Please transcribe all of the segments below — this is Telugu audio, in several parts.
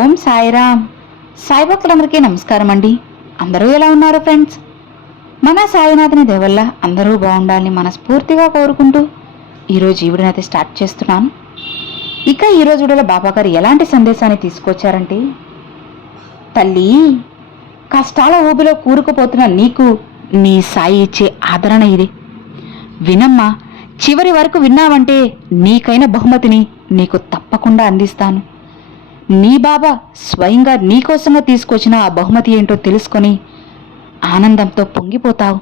ఓం సాయిరామ్. సాయి భక్తులందరికీ నమస్కారం అండి. అందరూ ఎలా ఉన్నారు ఫ్రెండ్స్? మన సాయినాథుని దేవల్ల అందరూ బాగుండాలని మనస్ఫూర్తిగా కోరుకుంటూ ఈరోజు ఈ వీడియోనైతే స్టార్ట్ చేస్తున్నాను. ఇక ఈరోజు వీడియోలో బాబా గారు ఎలాంటి సందేశాన్ని తీసుకొచ్చారంటే, తల్లి, కష్టాల ఊబిలో కూరుకుపోతున్న నీకు నీ సాయి ఇచ్చే ఆదరణ ఇది. వినమ్మా, చివరి వరకు విన్నావంటే నీకైన బహుమతిని నీకు తప్పకుండా అందిస్తాను. నీ బాబా స్వయంగా నీకోసంగా తీసుకొచ్చిన ఆ బహుమతి ఏంటో తెలుసుకొని ఆనందంతో పొంగిపోతావు,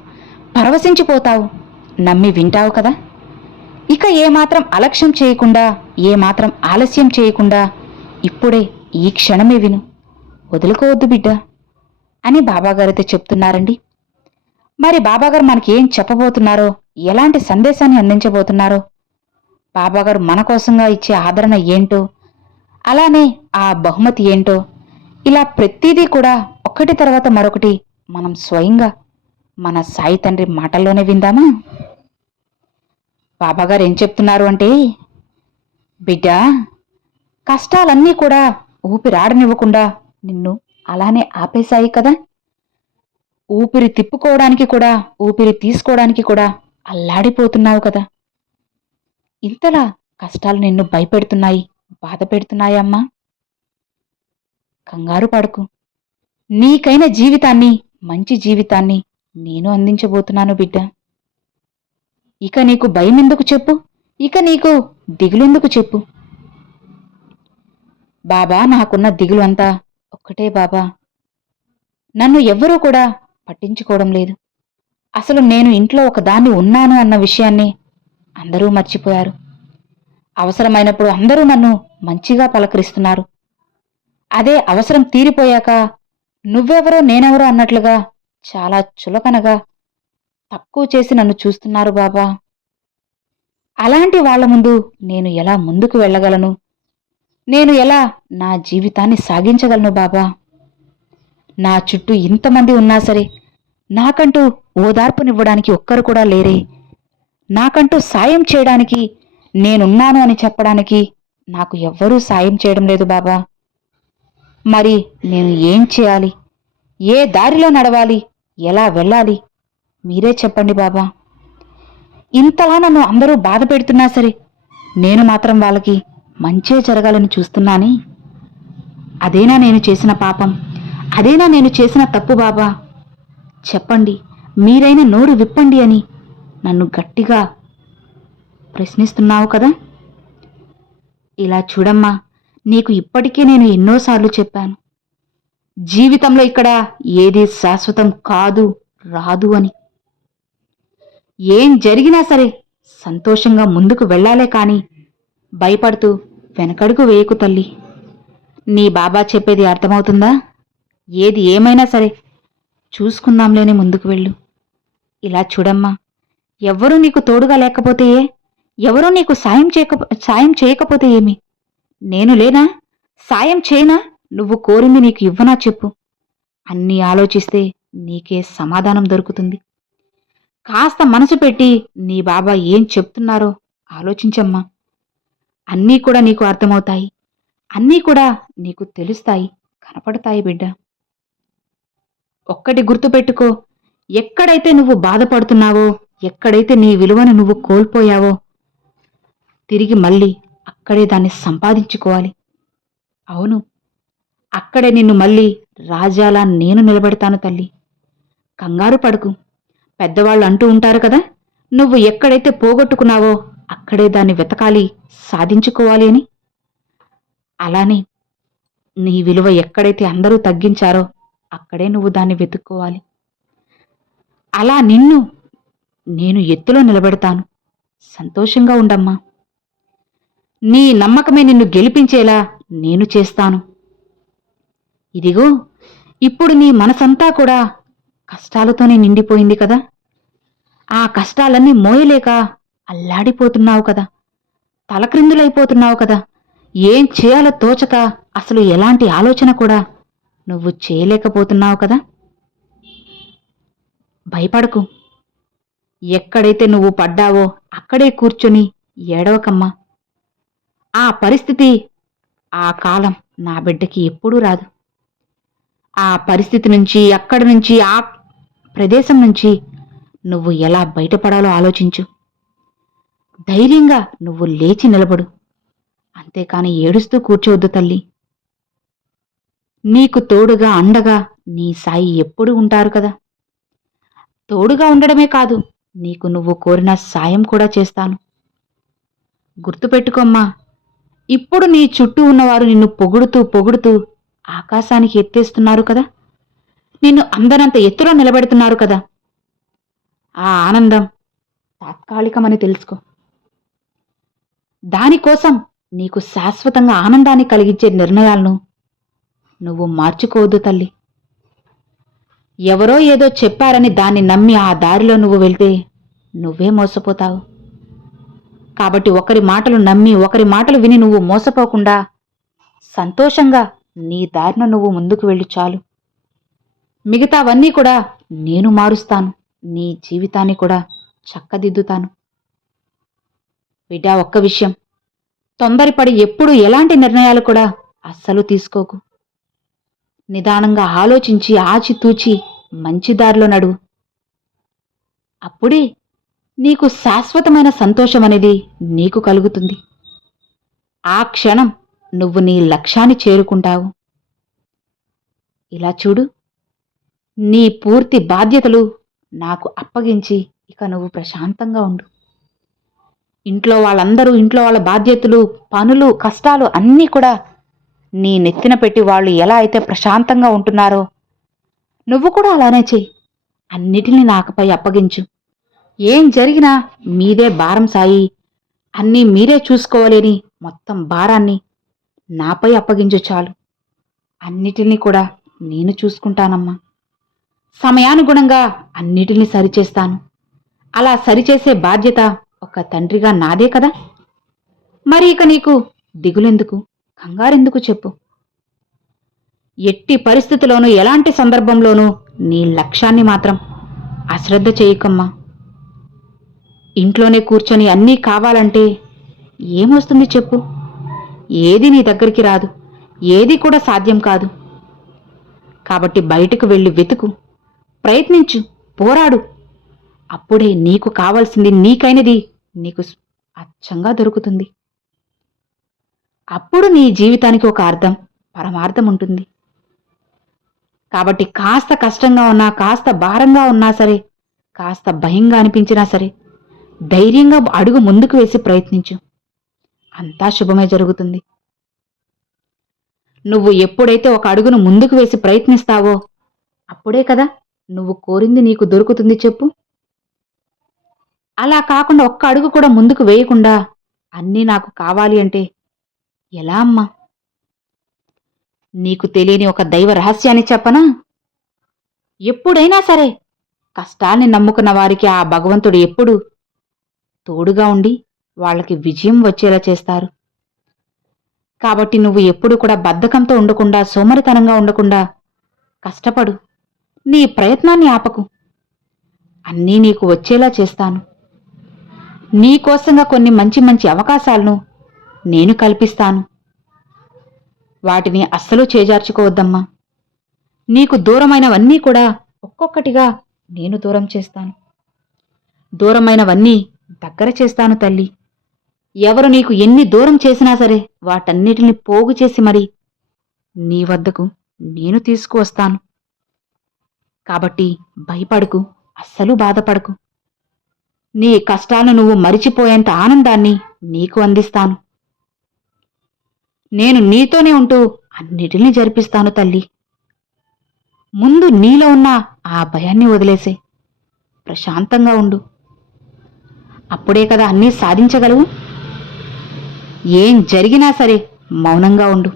పరవశించిపోతావు. నమ్మి వింటావు కదా? ఇక ఏమాత్రం అలక్ష్యం చేయకుండా, ఏమాత్రం ఆలస్యం చేయకుండా ఇప్పుడే ఈ క్షణమే విను, వదులుకోవద్దు బిడ్డ అని బాబాగారైతే చెప్తున్నారండి. మరి బాబాగారు మనకి ఏం చెప్పబోతున్నారో, ఎలాంటి సందేశాన్ని అందించబోతున్నారో, బాబాగారు మన కోసంగా ఇచ్చే ఆదరణ ఏంటో, అలానే ఆ బహుమతి ఏంటో, ఇలా ప్రతిదీ కూడా ఒకటి తర్వాత మరొకటి మనం స్వయంగా మన సాయి తండ్రి మాటల్లోనే విందామా? బాబాగారు ఏం చెప్తున్నారు అంటే, బిడ్డ, కష్టాలన్నీ కూడా ఊపిరాడనివ్వకుండా నిన్ను అలానే ఆపేశాయి కదా. ఊపిరి తిప్పుకోవడానికి కూడా, ఊపిరి తీసుకోవడానికి కూడా అల్లాడిపోతున్నావు కదా. ఇంతలా కష్టాలు నిన్ను భయపెడుతున్నాయి, బాధ పెడుతున్నాయమ్మా. కంగారు పడకు. నీకైన జీవితాన్ని, మంచి జీవితాన్ని నేను అందించబోతున్నాను బిడ్డ. ఇక నీకు భయమెందుకు చెప్పు? ఇక నీకు దిగులెందుకు చెప్పు? బాబా, నాకున్న దిగులు అంతా ఒక్కటే బాబా. నన్ను ఎవ్వరూ కూడా పట్టించుకోవడం లేదు. అసలు నేను ఇంట్లో ఒకదాన్ని ఉన్నాను అన్న విషయాన్ని అందరూ మర్చిపోయారు. అవసరమైనప్పుడు అందరూ నన్ను మంచిగా పలకరిస్తున్నారు. అదే అవసరం తీరిపోయాక నువ్వెవరో నేనెవరో అన్నట్లుగా చాలా చులకనగా తక్కువ చేసి నన్ను చూస్తున్నారు బాబా. అలాంటి వాళ్ల ముందు నేను ఎలా ముందుకు వెళ్ళగలను? నేను ఎలా నా జీవితాన్ని సాగించగలను బాబా? నా చుట్టూ ఇంతమంది ఉన్నా సరే నాకంటూ ఓదార్పునివ్వడానికి ఒక్కరు కూడా లేరే. నాకంటూ సాయం చేయడానికి, నేనున్నాను అని చెప్పడానికి నాకు ఎవ్వరూ సాయం చేయడం లేదు బాబా. మరి నేను ఏం చేయాలి? ఏ దారిలో నడవాలి? ఎలా వెళ్ళాలి? మీరే చెప్పండి బాబా. ఇంతలా నన్ను అందరూ బాధ పెడుతున్నా సరే నేను మాత్రం వాళ్ళకి మంచే జరగాలని చూస్తున్నానే. అదేనా నేను చేసిన పాపం? అదేనా నేను చేసిన తప్పు బాబా? చెప్పండి, మీరైనా నోరు విప్పండి అని నన్ను గట్టిగా ప్రశ్నిస్తున్నావు కదా. ఇలా చూడమ్మా, నీకు ఇప్పటికే నేను ఎన్నోసార్లు చెప్పాను, జీవితంలో ఇక్కడ ఏదీ శాశ్వతం కాదు, రాదు అని. ఏం జరిగినా సరే సంతోషంగా ముందుకు వెళ్ళాలే కాని భయపడుతూ వెనకడుగు వేయకు తల్లి. నీ బాబా చెప్పేది అర్థమవుతుందా? ఏది ఏమైనా సరే చూసుకుందాంలేని ముందుకు వెళ్ళు. ఇలా చూడమ్మా, ఎవ్వరూ నీకు తోడుగా లేకపోతే ఏ, ఎవరూ నీకు సాయం చేయకపోతే ఏమి? నేను లేనా? సాయం చేయనా? నువ్వు కోరింది నీకు ఇవ్వనా చెప్పు? అన్నీ ఆలోచిస్తే నీకే సమాధానం దొరుకుతుంది. కాస్త మనసు పెట్టి నీ బాబా ఏం చెప్తున్నారో ఆలోచించమ్మా. అన్నీ కూడా నీకు అర్థమవుతాయి, అన్నీ కూడా నీకు తెలుస్తాయి, కనపడతాయి బిడ్డ. ఒక్కటి గుర్తుపెట్టుకో, ఎక్కడైతే నువ్వు బాధపడుతున్నావో, ఎక్కడైతే నీ విలువను నువ్వు కోల్పోయావో, తిరిగి మళ్ళీ అక్కడే దాన్ని సంపాదించుకోవాలి. అవును, అక్కడే నిన్ను మళ్ళీ రాజాలా నేను నిలబెడతాను తల్లి. కంగారు పడకు. పెద్దవాళ్ళు అంటూ ఉంటారు కదా, నువ్వు ఎక్కడైతే పోగొట్టుకున్నావో అక్కడే దాన్ని వెతకాలి, సాధించుకోవాలి అని. అలానే నీ విలువ ఎక్కడైతే అందరూ తగ్గించారో అక్కడే నువ్వు దాన్ని వెతుక్కోవాలి. అలా నిన్ను నేను ఎత్తులో నిలబెడతాను. సంతోషంగా ఉండమ్మా. నీ నమ్మకమే నిన్ను గెలిపించేలా నేను చేస్తాను. ఇదిగో, ఇప్పుడు నీ మనసంతా కూడా కష్టాలతోనే నిండిపోయింది కదా. ఆ కష్టాలన్నీ మోయలేక అల్లాడిపోతున్నావు కదా, తలక్రిందులైపోతున్నావు కదా. ఏం చేయాలో తోచక అసలు ఎలాంటి ఆలోచన కూడా నువ్వు చేయలేకపోతున్నావు కదా. భయపడకు. ఎక్కడైతే నువ్వు పడ్డావో అక్కడే కూర్చొని ఏడవకమ్మా. ఆ పరిస్థితి, ఆ కాలం నా బిడ్డకి ఎప్పుడూ రాదు. ఆ పరిస్థితి నుంచి, అక్కడి నుంచి, ఆ ప్రదేశం నుంచి నువ్వు ఎలా బయటపడాలో ఆలోచించు. ధైర్యంగా నువ్వు లేచి నిలబడు. అంతేకాని ఏడుస్తూ కూర్చోవద్దు తల్లి. నీకు తోడుగా, అండగా నీ సాయి ఎప్పుడూ ఉంటారు కదా. తోడుగా ఉండడమే కాదు, నీకు నువ్వు కోరిన సాయం కూడా చేస్తాను. గుర్తుపెట్టుకోమ్మా, ఇప్పుడు నీ చుట్టూ ఉన్నవారు నిన్ను పొగుడుతూ పొగుడుతూ ఆకాశానికి ఎత్తేస్తున్నారు కదా. నిన్ను అందనంత ఎత్తులో నిలబెడుతున్నారు కదా. ఆ ఆనందం తాత్కాలికమని తెలుసుకో. దానికోసం నీకు శాశ్వతంగా ఆనందాన్ని కలిగించే నిర్ణయాలను నువ్వు మార్చుకోవద్దు తల్లి. ఎవరో ఏదో చెప్పారని దాన్ని నమ్మి ఆ దారిలో నువ్వు వెళ్తే నువ్వే మోసపోతావు. కాబట్టి ఒకరి మాటలు నమ్మి, ఒకరి మాటలు విని నువ్వు మోసపోకుండా సంతోషంగా నీ దారిన నువ్వు ముందుకు వెళ్ళు చాలు. మిగతావన్నీ కూడా నేను మారుస్తాను. నీ జీవితాన్ని కూడా చక్కదిద్దుతాను. బిడ్డా, ఒక్క విషయం, తొందరపడి ఎప్పుడు ఎలాంటి నిర్ణయాలు కూడా అస్సలు తీసుకోకు. నిదానంగా ఆలోచించి ఆచితూచి మంచి దారిలో నడువు. అప్పుడే నీకు శాశ్వతమైన సంతోషం అనేది నీకు కలుగుతుంది. ఆ క్షణం నువ్వు నీ లక్ష్యాన్ని చేరుకుంటావు. ఇలా చూడు, నీ పూర్తి బాధ్యతలు నాకు అప్పగించి ఇక నువ్వు ప్రశాంతంగా ఉండు. ఇంట్లో వాళ్ళ బాధ్యతలు, పనులు, కష్టాలు అన్నీ కూడా నీ నెత్తిన పెట్టి వాళ్ళు ఎలా అయితే ప్రశాంతంగా ఉంటున్నారో నువ్వు కూడా అలానే చెయ్యి. అన్నిటినీ నాకుపై అప్పగించు. ఏం జరిగినా మీదే భారం సాయి, అన్నీ మీరే చూసుకోవాలని మొత్తం భారాన్ని నాపై అప్పగించు చాలు. అన్నిటినీ కూడా నేను చూసుకుంటానమ్మా. సమయానుగుణంగా అన్నిటినీ సరిచేస్తాను. అలా సరిచేసే బాధ్యత ఒక తండ్రిగా నాదే కదా. మరి ఇక నీకు దిగులెందుకు, కంగారెందుకు చెప్పు. ఎట్టి పరిస్థితిలోనూ, ఎలాంటి సందర్భంలోనూ నీ లక్ష్యాన్ని మాత్రం అశ్రద్ధ చేయకమ్మా. ఇంట్లోనే కూర్చొని అన్నీ కావాలంటే ఏమొస్తుంది చెప్పు. ఏది నీ దగ్గరికి రాదు, ఏది కూడా సాధ్యం కాదు. కాబట్టి బయటకు వెళ్ళి వెతుకు, ప్రయత్నించు, పోరాడు. అప్పుడే నీకు కావాల్సింది, నీకైనది నీకు అచ్చంగా దొరుకుతుంది. అప్పుడు నీ జీవితానికి ఒక అర్థం, పరమార్థం ఉంటుంది. కాబట్టి కాస్త కష్టంగా ఉన్నా, కాస్త భారంగా ఉన్నా సరే, కాస్త భయంగా అనిపించినా సరే, ధైర్యంగా అడుగు ముందుకు వేసి ప్రయత్నించు. అంతా శుభమే జరుగుతుంది. నువ్వు ఎప్పుడైతే ఒక అడుగును ముందుకు వేసి ప్రయత్నిస్తావో అప్పుడే కదా నువ్వు కోరింది నీకు దొరుకుతుంది చెప్పు. అలా కాకుండా ఒక్క అడుగు కూడా ముందుకు వేయకుండా అన్నీ నాకు కావాలి అంటే ఎలా అమ్మా? నీకు తెలియని ఒక దైవ రహస్యాన్ని చెప్పనా? ఎప్పుడైనా సరే కష్టాల్ని నమ్ముకున్న వారికి ఆ భగవంతుడు ఎప్పుడూ తోడుగా ఉండి వాళ్ళకి విజయం వచ్చేలా చేస్తారు. కాబట్టి నువ్వు ఎప్పుడు కూడా బద్ధకంతో ఉండకుండా, సోమరితనంగా ఉండకుండా కష్టపడు. నీ ప్రయత్నాన్ని ఆపకు. అన్నీ నీకు వచ్చేలా చేస్తాను. నీకోసంగా కొన్ని మంచి మంచి అవకాశాలను నేను కల్పిస్తాను. వాటిని అస్సలు చేజార్చుకోవద్దమ్మా. నీకు దూరమైనవన్నీ కూడా ఒక్కొక్కటిగా నేను దూరం చేస్తాను. దూరమైనవన్నీ దగ్గర చేస్తాను తల్లి. ఎవరు నీకు ఎన్ని దూరం చేసినా సరే వాటన్నిటిని పోగు చేసి మరి నీ వద్దకు నేను తీసుకువస్తాను. కాబట్టి భయపడకు, అస్సలు బాధపడకు. నీ కష్టాలను నువ్వు మరిచిపోయేంత ఆనందాన్ని నీకు అందిస్తాను. నేను నీతోనే ఉంటూ అన్నిటినీ జరిపిస్తాను తల్లి. ముందు నీలో ఉన్న ఆ భయాన్ని వదిలేసే, ప్రశాంతంగా ఉండు. అప్పుడే కదా అన్నీ సాధించగలవు. ఏం జరిగినా సరే మౌనంగా ఉండు.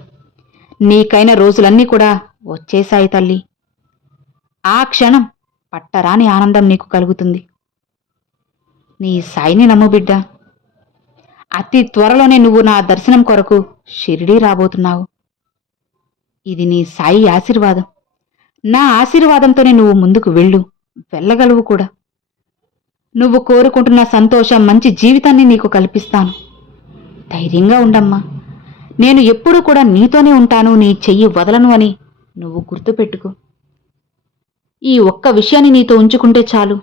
నీకైన రోజులన్నీ కూడా వచ్చేశాయి తల్లి. ఆ క్షణం పట్టరాని ఆనందం నీకు కలుగుతుంది. నీ సాయిని నమ్ము బిడ్డ. అతి త్వరలోనే నువ్వు నా దర్శనం కొరకు షిరిడీ రాబోతున్నావు. ఇది నీ సాయి ఆశీర్వాదం. నా ఆశీర్వాదంతోనే నువ్వు ముందుకు వెళ్ళగలవు కూడా. నువ్వు కోరుకుంటున్న సంతోషం, మంచి జీవితాన్ని నీకు కల్పిస్తాను. ధైర్యంగా ఉండమ్మా. నేను ఎప్పుడూ కూడా నీతోనే ఉంటాను, నీ చెయ్యి వదలను అని నువ్వు గుర్తుపెట్టుకో. ఈ ఒక్క విషయాన్ని నీతో ఉంచుకుంటే చాలు.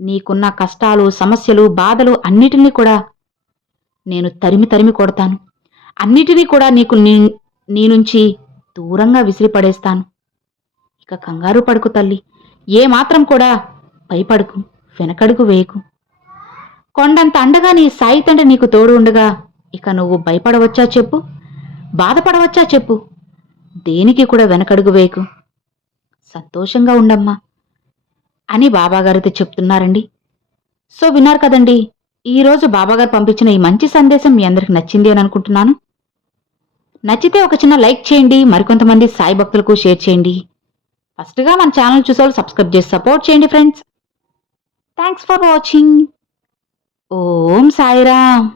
నీకున్న కష్టాలు, సమస్యలు, బాధలు అన్నిటినీ కూడా నేను తరిమి తరిమి కొడతాను. అన్నిటినీ కూడా నీ నుంచి దూరంగా విసిరిపడేస్తాను. ఇక కంగారు పడుకు తల్లి. ఏమాత్రం కూడా భయపడుకు, వెనకడుగు వేయకు. కొండంత అండగా నీ సాయి తండ్రి నీకు తోడు ఉండగా ఇక నువ్వు భయపడవచ్చా చెప్పు? బాధపడవచ్చా చెప్పు? దేనికి కూడా వెనకడుగు వేయకు. సంతోషంగా ఉండమ్మా అని బాబాగారితో చెప్తున్నారండి. సో విన్నారు కదండి, ఈరోజు బాబాగారు పంపించిన ఈ మంచి సందేశం మీ అందరికి నచ్చింది అని అనుకుంటున్నాను. నచ్చితే ఒక చిన్న లైక్ చేయండి, మరికొంతమంది సాయి భక్తులకు షేర్ చేయండి. ఫస్ట్గా మన ఛానల్ చూసేవాళ్ళు సబ్స్క్రైబ్ చేసి సపోర్ట్ చేయండి friends. Thanks for watching. Om Sairam.